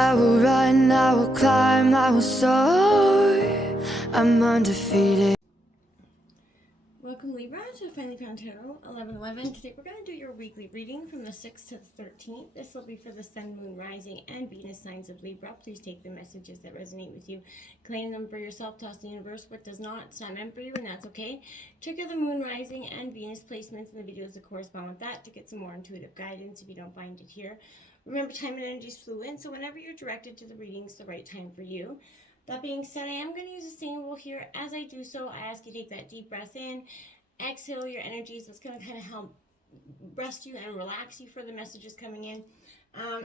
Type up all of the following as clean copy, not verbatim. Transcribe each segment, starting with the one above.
I will run, I will climb, I will soar. I'm undefeated. Welcome Libra to Finally Found Tarot 11/11. Today we're going to do your weekly reading from the 6th to the 13th. This will be for the Sun, Moon, Rising, and Venus signs of Libra. Please take the messages that resonate with you. Claim them for yourself. Toss the universe what does not. It's not meant for you, and that's okay. Check out the Moon, Rising, and Venus placements in the videos that correspond with that to get some more intuitive guidance if you don't find it here. Remember, time and energy is fluid, so whenever you're directed to the reading, it's the right time for you. That being said, I am going to use a singing bowl here. As I do so, I ask you to take that deep breath in, exhale your energies. It's going to kind of help rest you and relax you for the messages coming in.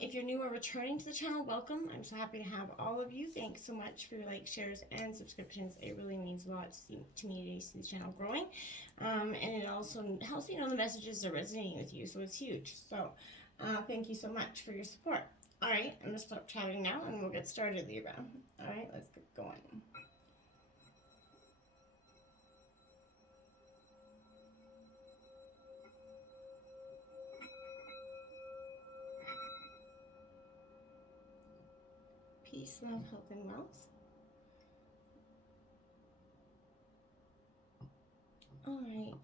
If you're new or returning to the channel, welcome. I'm so happy to have all of you. Thanks so much for your likes, shares, and subscriptions. It really means a lot to me to see the channel growing. And it also helps me know the messages are resonating with you, so it's huge. So thank you so much for your support. All right, I'm going to stop chatting now, and we'll get started, Libra. All right, let's get going. Peace, love, health, and wealth. All right.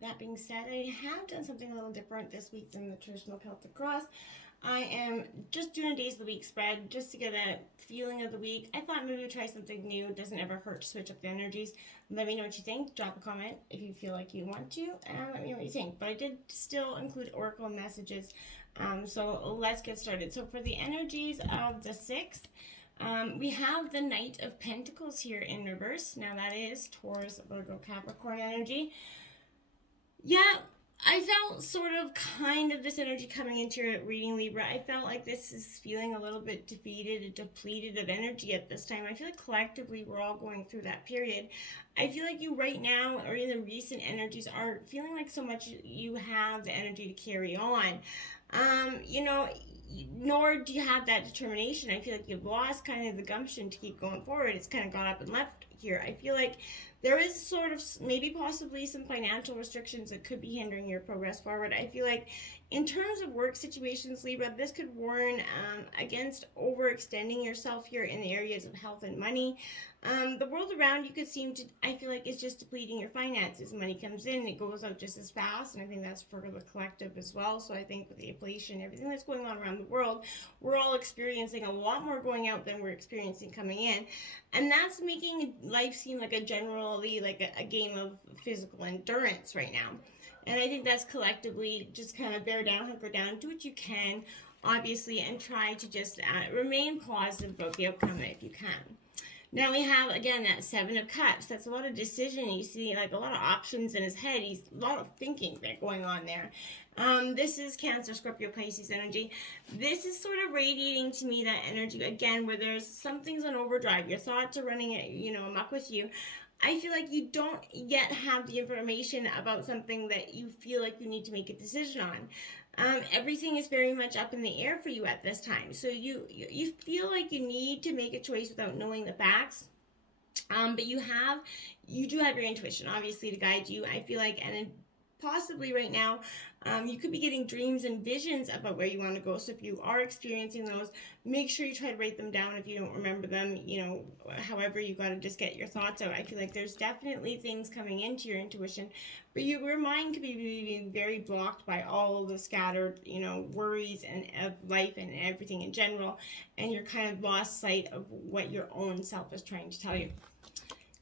That being said, I have done something a little different this week than the traditional Celtic cross. I am just doing a days of the week spread just to get a feeling of the week. I thought maybe we'd try something new. It doesn't ever hurt to switch up the energies. Let me know what you think. Drop a comment if you feel like you want to, and let me know what you think. But I did still include oracle messages. So let's get started. So for the energies of the 6th, we have the Knight of Pentacles here in reverse. Now that is Taurus, Virgo, Capricorn energy. Yeah, I felt sort of kind of this energy coming into your reading, Libra. I felt like this is feeling a little bit defeated and depleted of energy at this time. I feel like collectively we're all going through that period. I feel like you right now, or in the recent energies, are feeling like so much you have the energy to carry on. Nor do you have that determination. I feel like you've lost kind of the gumption to keep going forward. It's kind of gone up and left here. I feel like there is sort of maybe possibly some financial restrictions that could be hindering your progress forward. I feel like in terms of work situations, Libra, this could warn against overextending yourself here in the areas of health and money. The world around you could seem to, I feel like, is just depleting your finances. Money comes in, it goes out just as fast, and I think that's for the collective as well. So I think with the inflation, everything that's going on around the world, we're all experiencing a lot more going out than we're experiencing coming in, and that's making life seem like a generally like a game of physical endurance right now. And I think that's collectively just kind of bear down, hunker down, do what you can, obviously, and try to just remain positive about the outcome if you can. Now we have, again, that 7 of Cups. That's a lot of decision. You see, like, a lot of options in his head. He's a lot of thinking going on there. This is Cancer, Scorpio, Pisces energy. This is sort of radiating to me that energy, again, where there's something's on overdrive. Your thoughts are running, amok with you. I feel like you don't yet have the information about something that you feel like you need to make a decision on. Everything is very much up in the air for you at this time. So you feel like you need to make a choice without knowing the facts. But you do have your intuition, obviously, to guide you. I feel like, and possibly right now, you could be getting dreams and visions about where you want to go. So if you are experiencing those, make sure you try to write them down if you don't remember them. However, you got to just get your thoughts out. I feel like there's definitely things coming into your intuition, but your mind could be being very blocked by all the scattered, worries and of life and everything in general, and you're kind of lost sight of what your own self is trying to tell you.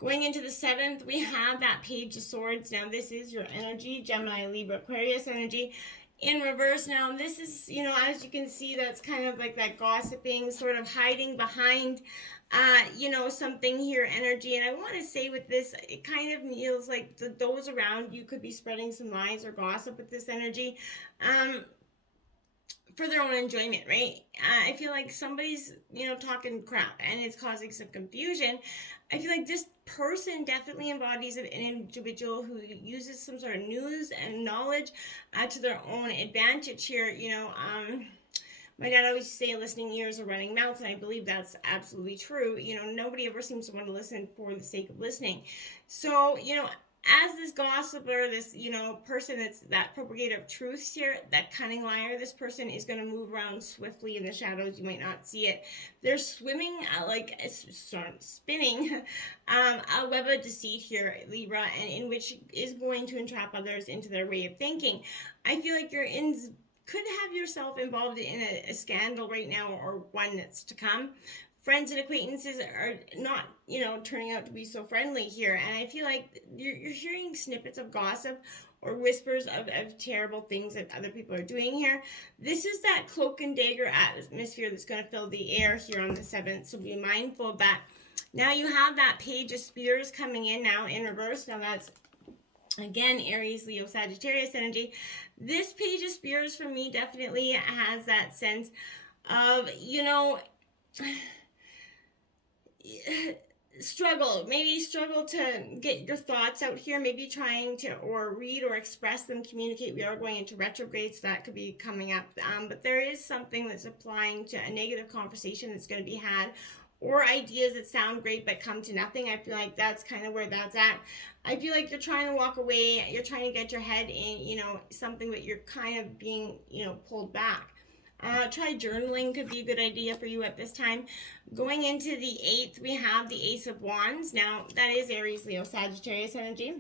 Going into the 7th, we have that Page of Swords. Now, this is your energy, Gemini, Libra, Aquarius energy. In reverse, now, this is, as you can see, that's kind of like that gossiping, sort of hiding behind, something here energy. And I want to say with this, it kind of feels like those around you could be spreading some lies or gossip with this energy. For their own enjoyment, right? I feel like somebody's, talking crap and it's causing some confusion. I feel like this person definitely embodies an individual who uses some sort of news and knowledge to their own advantage here. My dad always used to say listening ears are running mouths, and I believe that's absolutely true. Nobody ever seems to want to listen for the sake of listening. So, as this gossiper, this, person that's that propagator of truths here, that cunning liar, this person is going to move around swiftly in the shadows. You might not see it. They're swimming, spinning a web of deceit here, Libra, and in which is going to entrap others into their way of thinking. I feel like could have yourself involved in a scandal right now, or one that's to come. Friends and acquaintances are not, turning out to be so friendly here. And I feel like you're hearing snippets of gossip or whispers of terrible things that other people are doing here. This is that cloak and dagger atmosphere that's going to fill the air here on the 7th. So be mindful of that. Now you have that Page of Spears coming in now in reverse. Now that's, again, Aries, Leo, Sagittarius energy. This Page of Spears for me definitely has that sense of, struggle to get your thoughts out here, maybe trying to or read or express them, communicate. We are going into retrograde, so that could be coming up, but there is something that's applying to a negative conversation that's going to be had, or ideas that sound great but come to nothing. I feel like that's kind of where that's at. I feel like you're trying to walk away, you're trying to get your head in, something, but you're kind of being, pulled back. Try journaling, could be a good idea for you at this time. Going into the 8th, we have the Ace of Wands. Now, that is Aries, Leo, Sagittarius energy.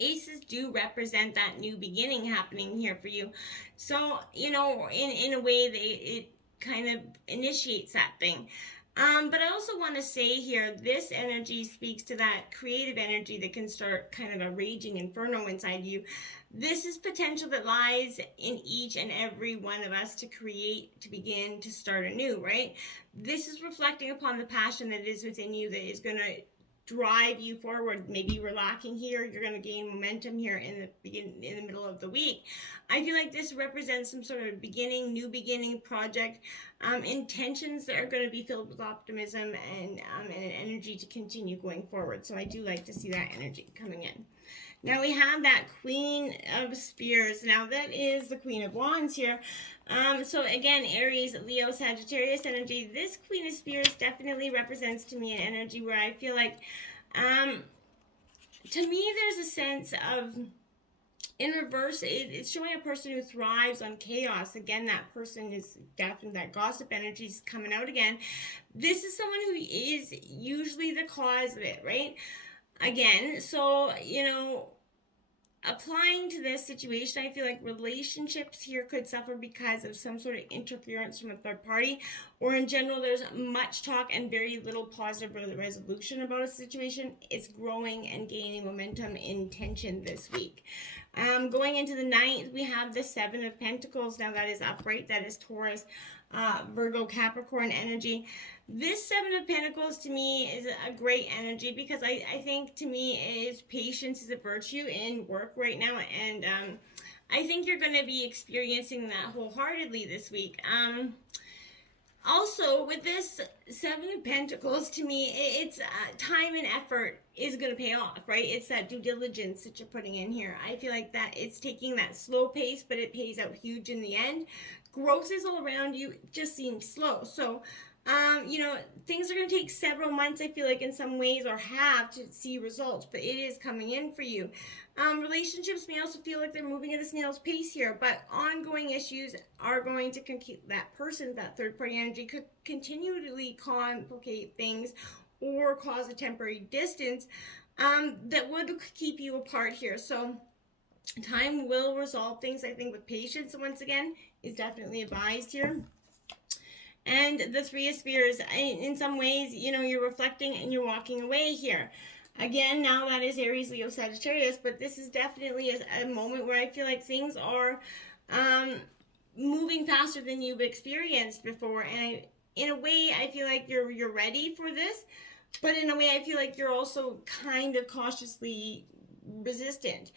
Aces do represent that new beginning happening here for you. So, in a way, it kind of initiates that thing. But I also want to say here, this energy speaks to that creative energy that can start kind of a raging inferno inside you. This is potential that lies in each and every one of us to create, to begin, to start anew, right? This is reflecting upon the passion that is within you that is going to drive you forward. Maybe you were lacking here, you're going to gain momentum here in the middle of the week. I feel like this represents some sort of new beginning project, intentions that are going to be filled with optimism and an energy to continue going forward. So I do like to see that energy coming in. Now we have that Queen of Spears. Now that is the Queen of Wands here. So again, Aries, Leo, Sagittarius energy. This Queen of Spears definitely represents to me an energy where I feel like, to me, there's a sense of, in reverse, it's showing a person who thrives on chaos. Again, that person is definitely, that gossip energy is coming out again. This is someone who is usually the cause of it, right? Again, so, applying to this situation, I feel like relationships here could suffer because of some sort of interference from a third party, or in general, there's much talk and very little positive resolution about a situation. It's growing and gaining momentum in tension this week. Going into the 9th, we have the 7 of Pentacles. Now that is upright, that is Taurus, Virgo, Capricorn energy. This 7 of Pentacles to me is a great energy because I think to me patience is a virtue in work right now, and I think you're going to be experiencing that wholeheartedly this week. Also, with this 7 of Pentacles, to me, it's time and effort is going to pay off, right? It's that due diligence that you're putting in here. I feel like that it's taking that slow pace, but it pays out huge in the end. Growth is all around you, just seems slow. So, things are going to take several months, I feel like, in some ways, or have to see results, but it is coming in for you. Relationships may also feel like they're moving at a snail's pace here, but ongoing issues are going to that person, that third party energy, could continually complicate things or cause a temporary distance that would keep you apart here. So time will resolve things, I think, with patience, once again, is definitely advised here. And the 3 of Spears, in some ways, you're reflecting and you're walking away here. Again, now that is Aries, Leo, Sagittarius, but this is definitely a moment where I feel like things are moving faster than you've experienced before. And in a way, I feel like you're ready for this, but in a way, I feel like you're also kind of cautiously resistant.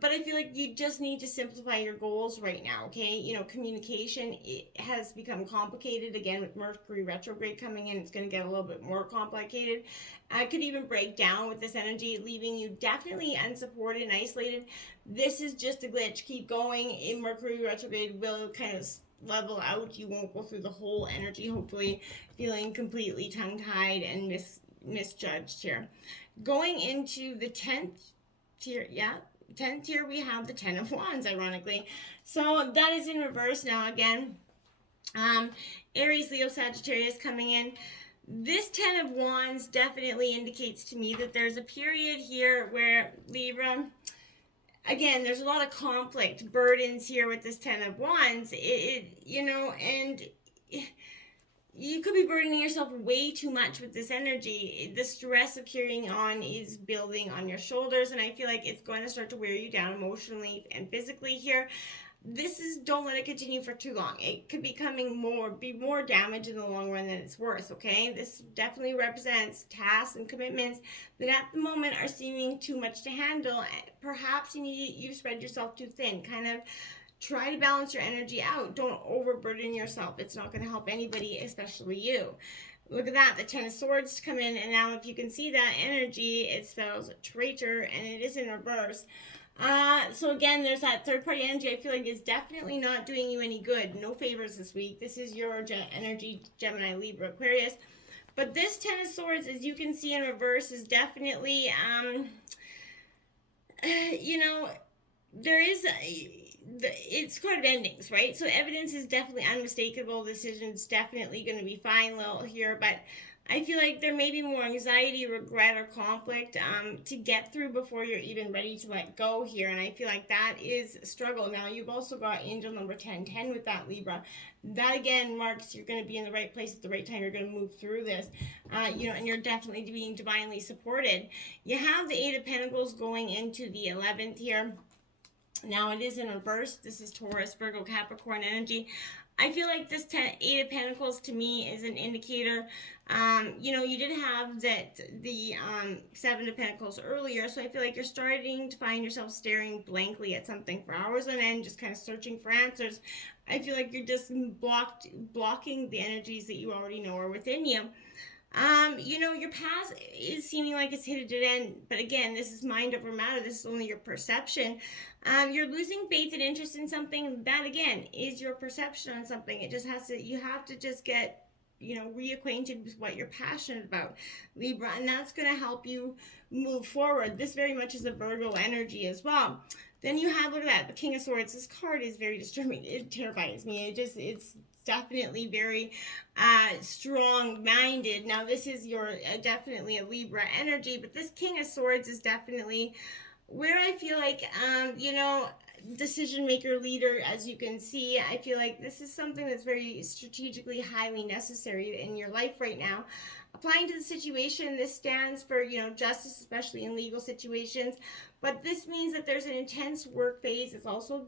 But I feel like you just need to simplify your goals right now, okay? Communication, it has become complicated. Again, with Mercury retrograde coming in, it's going to get a little bit more complicated. I could even break down with this energy, leaving you definitely unsupported and isolated. This is just a glitch. Keep going. In Mercury retrograde will kind of level out. You won't go through the whole energy, hopefully, feeling completely tongue-tied and misjudged here. Going into the 10th tier, yeah, 10th tier, we have the 10 of Wands, ironically. So that is in reverse now again. Aries, Leo, Sagittarius coming in. This 10 of Wands definitely indicates to me that there's a period here where Libra, again, there's a lot of conflict, burdens here with this 10 of Wands. And you could be burdening yourself way too much with this energy. The stress of carrying on is building on your shoulders, and I feel like it's going to start to wear you down emotionally and physically here. Don't let it continue for too long. It could be more damage in the long run than it's worth, okay? This definitely represents tasks and commitments that at the moment are seeming too much to handle. Perhaps you spread yourself too thin. Kind of try to balance your energy out. Don't overburden yourself. It's not going to help anybody, especially you. Look at that, the 10 of Swords come in, and now if you can see that energy, it spells traitor, and it is in reverse. So again, there's that third-party energy I feel like is definitely not doing you any good. No favors this week. This is your energy, Gemini, Libra, Aquarius. But this 10 of Swords, as you can see in reverse, is definitely, it's card of endings, right? So evidence is definitely unmistakable. Decision's definitely going to be fine here, but I feel like there may be more anxiety, regret, or conflict to get through before you're even ready to let go here. And I feel like that is a struggle. Now, you've also got angel number 1010 with that, Libra. That, again, marks you're going to be in the right place at the right time. You're going to move through this, and you're definitely being divinely supported. You have the 8 of Pentacles going into the 11th here. Now, it is in reverse. This is Taurus, Virgo, Capricorn energy. I feel like this 8 of Pentacles to me is an indicator. You did have the 7 of Pentacles earlier, so I feel like you're starting to find yourself staring blankly at something for hours on end, just kind of searching for answers. I feel like you're just blocking the energies that you already know are within you. Your past is seeming like it's hit a dead end, but again, this is mind over matter. This is only your perception. You're losing faith and interest in something. That, again, is your perception on something. You have to just get, reacquainted with what you're passionate about, Libra, and that's going to help you move forward. This very much is a Virgo energy as well. Then you have, look at that, the King of Swords. This card is very disturbing. It terrifies me. It's definitely very strong-minded. Now, this is definitely a Libra energy, but this King of Swords is definitely where I feel like, decision maker, leader, as you can see. I feel like this is something that's very strategically highly necessary in your life right now. Applying to the situation, this stands for, justice, especially in legal situations. But this means that there's an intense work phase. It's also,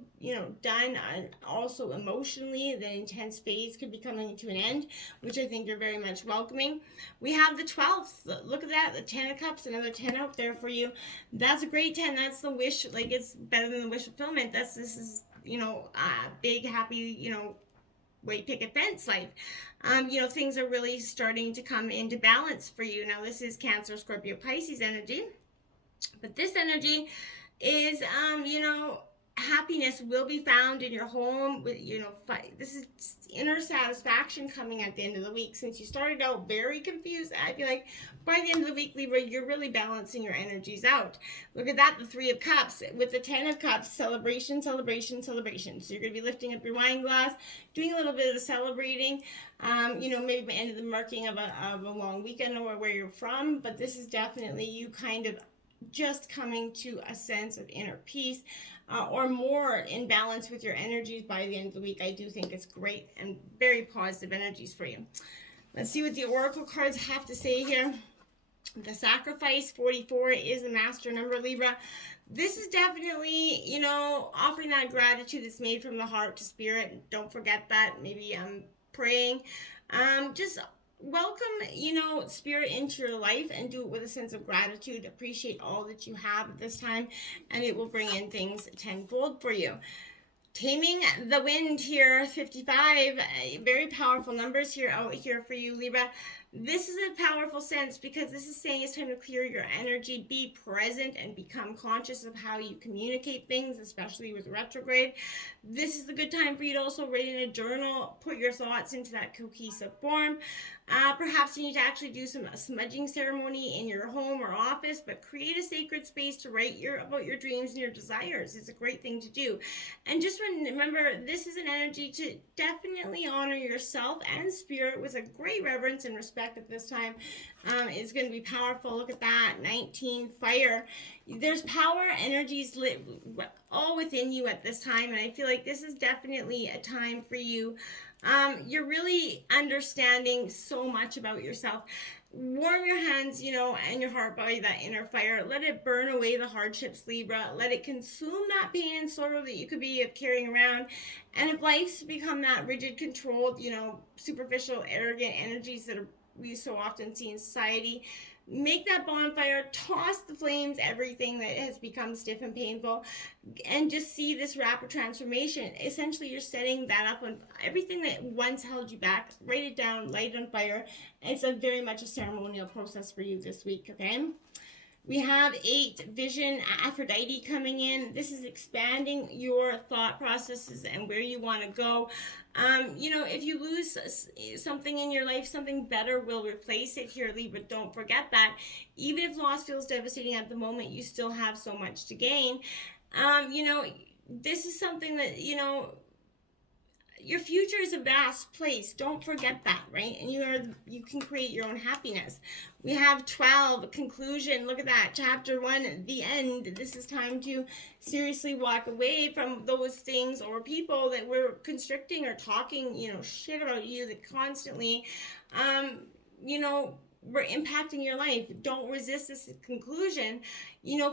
done also emotionally. The intense phase could be coming to an end, which I think you're very much welcoming. We have the 12th. Look at that, the 10 of Cups, another 10 out there for you. That's a great 10. That's the wish, like it's better than the wish fulfillment. This is, big, happy, white picket fence life. Things are really starting to come into balance for you. Now, this is Cancer, Scorpio, Pisces energy. But this energy is, happiness will be found in your home. This is inner satisfaction coming at the end of the week. Since you started out very confused, I feel like by the end of the week, Libra, you're really balancing your energies out. Look at that, the 3 of Cups. With the 10 of Cups, celebration, celebration, celebration. So you're going to be lifting up your wine glass, doing a little bit of celebrating, maybe by the end of the marking of a long weekend or where you're from. But this is definitely you kind of just coming to a sense of inner peace or more in balance with your energies by the end of the week. I do think it's great and very positive energies for you. Let's see what the Oracle cards have to say here. The Sacrifice, 44, is a master number, Libra. This is definitely, offering that gratitude that's made from the heart to spirit. Don't forget that. Maybe praying. Just welcome, spirit into your life and do it with a sense of gratitude. Appreciate all that you have at this time, and it will bring in things tenfold for you. Taming the Wind here, 55. Very powerful numbers here out here for you, Libra. This is a powerful sense because this is saying it's time to clear your energy, be present, and become conscious of how you communicate things, especially with retrograde. This is a good time for you to also write in a journal, put your thoughts into that cohesive form. Perhaps you need to actually do some smudging ceremony in your home or office, but create a sacred space to write about your dreams and your desires. It's a great thing to do. And just remember, this is an energy to definitely honor yourself and spirit with a great reverence and respect at this time. It's going to be powerful. Look at that, 19, fire. There's power energies lit all within you at this time, and I feel like this is definitely a time for you. You're really understanding so much about yourself. Warm your hands, and your heart by that inner fire. Let it burn away the hardships, Libra. Let it consume that pain and sorrow that you could be carrying around. And if life's become that rigid, controlled, superficial, arrogant energies that we so often see in society, make that bonfire, toss the flames, everything that has become stiff and painful, and just see this rapid transformation. Essentially, you're setting that up on everything that once held you back. Write it down, light it on fire. It's very much a ceremonial process for you this week, okay? We have 8, Vision, Aphrodite coming in. This is expanding your thought processes and where you want to go. If you lose something in your life, something better will replace it here, Libra. Don't forget that. Even if loss feels devastating at the moment, you still have so much to gain. This is something that, your future is a vast place. Don't forget that, right? And you can create your own happiness. We have 12, conclusion. Look at that. Chapter 1, the end. This is time to seriously walk away from those things or people that were constricting or talking, shit about you that constantly, were impacting your life. Don't resist this conclusion.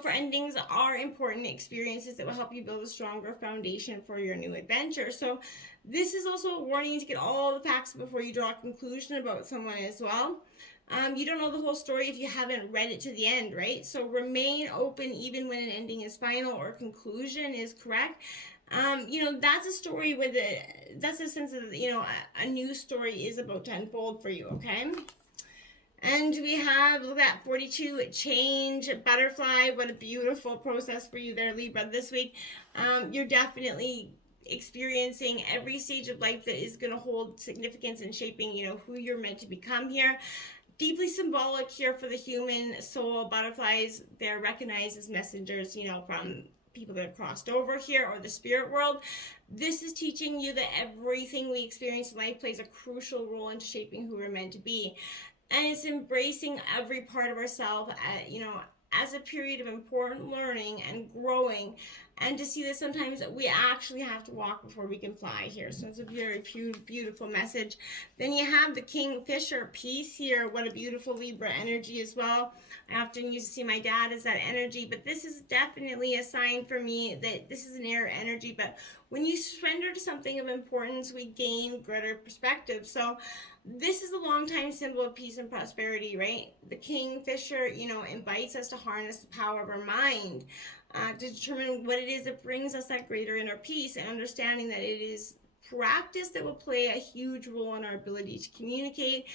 For endings are important experiences that will help you build a stronger foundation for your new adventure. So this is also a warning to get all the facts before you draw a conclusion about someone as well. You don't know the whole story if you haven't read it to the end, right? So remain open even when an ending is final or conclusion is correct. That's a story that's a sense of, a new story is about to unfold for you, okay? And we have, look at 42, change, butterfly. What a beautiful process for you there, Libra, this week. You're definitely experiencing every stage of life that is going to hold significance in shaping, who you're meant to become here. Deeply symbolic here for the human soul. Butterflies, they're recognized as messengers, from people that have crossed over here or the spirit world. This is teaching you that everything we experience in life plays a crucial role into shaping who we're meant to be. And it's embracing every part of ourselves, as a period of important learning and growing, and to see that sometimes we actually have to walk before we can fly here. So it's a very beautiful message. Then you have the Kingfisher, peace here. What a beautiful Libra energy as well. I often used to see my dad as that energy, but this is definitely a sign for me that this is an air energy. But when you surrender to something of importance, we gain greater perspective. So this is a long time symbol of peace and prosperity, right? The Kingfisher, invites us to harness the power of our mind, to determine what it is that brings us that greater inner peace, and understanding that it is practice that will play a huge role in our ability to communicate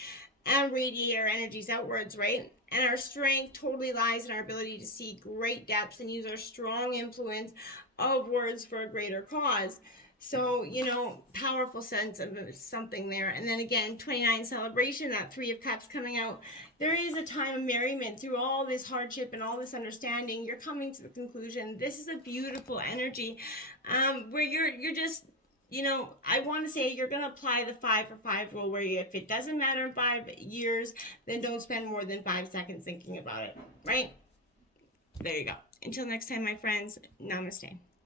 and radiate our energies outwards, right? And our strength totally lies in our ability to see great depths and use our strong influence of words for a greater cause. So, powerful sense of something there. And then again, 29, celebration, that 3 of Cups coming out. There is a time of merriment through all this hardship and all this understanding. You're coming to the conclusion. This is a beautiful energy, where you're just, I want to say you're going to apply the 5 for 5 rule, where if it doesn't matter in 5 years, then don't spend more than 5 seconds thinking about it, right? There you go. Until next time, my friends, namaste.